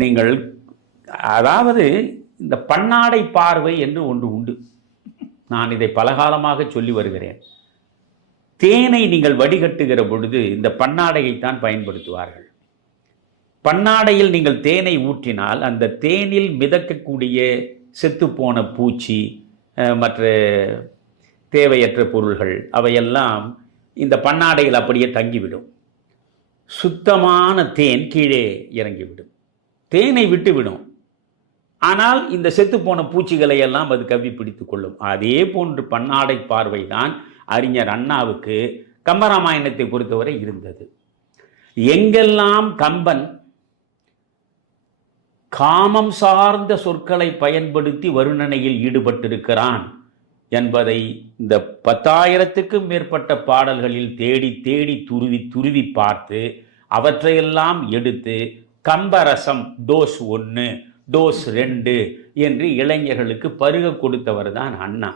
நீங்கள் அதாவது இந்த பன்னாடை பார்வை என்று ஒன்று உண்டு. நான் இதை பலகாலமாக சொல்லி வருகிறேன். தேனை நீங்கள் வடிகட்டுகிற பொழுது இந்த பன்னாடையைத்தான் பயன்படுத்துவார்கள். பன்னாடையில் நீங்கள் தேனை ஊற்றினால் அந்த தேனில் மிதக்கக்கூடிய செத்துப்போன பூச்சி மற்ற தேவையற்ற பொருள்கள் அவையெல்லாம் இந்த பன்னாடையில் அப்படியே தங்கிவிடும். சுத்தமான தேன் கீழே இறங்கிவிடும். தேனை விட்டுவிடும் ஆனால் இந்த செத்துப்போன பூச்சிகளை எல்லாம் அது கவ்வி பிடித்து கொள்ளும். அதே போன்று பன்னாடை பார்வைதான் அறிஞர் அண்ணாவுக்கு கம்பராமாயணத்தை பொறுத்தவரை இருந்தது. எங்கெல்லாம் கம்பன் காமம் சார்ந்த சொற்களை பயன்படுத்தி வருணனையில் ஈடுபட்டிருக்கிறான் என்பதை இந்த பத்தாயிரத்துக்கும் மேற்பட்ட பாடல்களில் தேடி தேடி துருவி துருவி பார்த்து அவற்றையெல்லாம் எடுத்து கம்பரசம் டோஸ் ஒன்று டோஸ் ரெண்டு என்று இளைஞர்களுக்கு பருக கொடுத்தவர் தான் அண்ணா.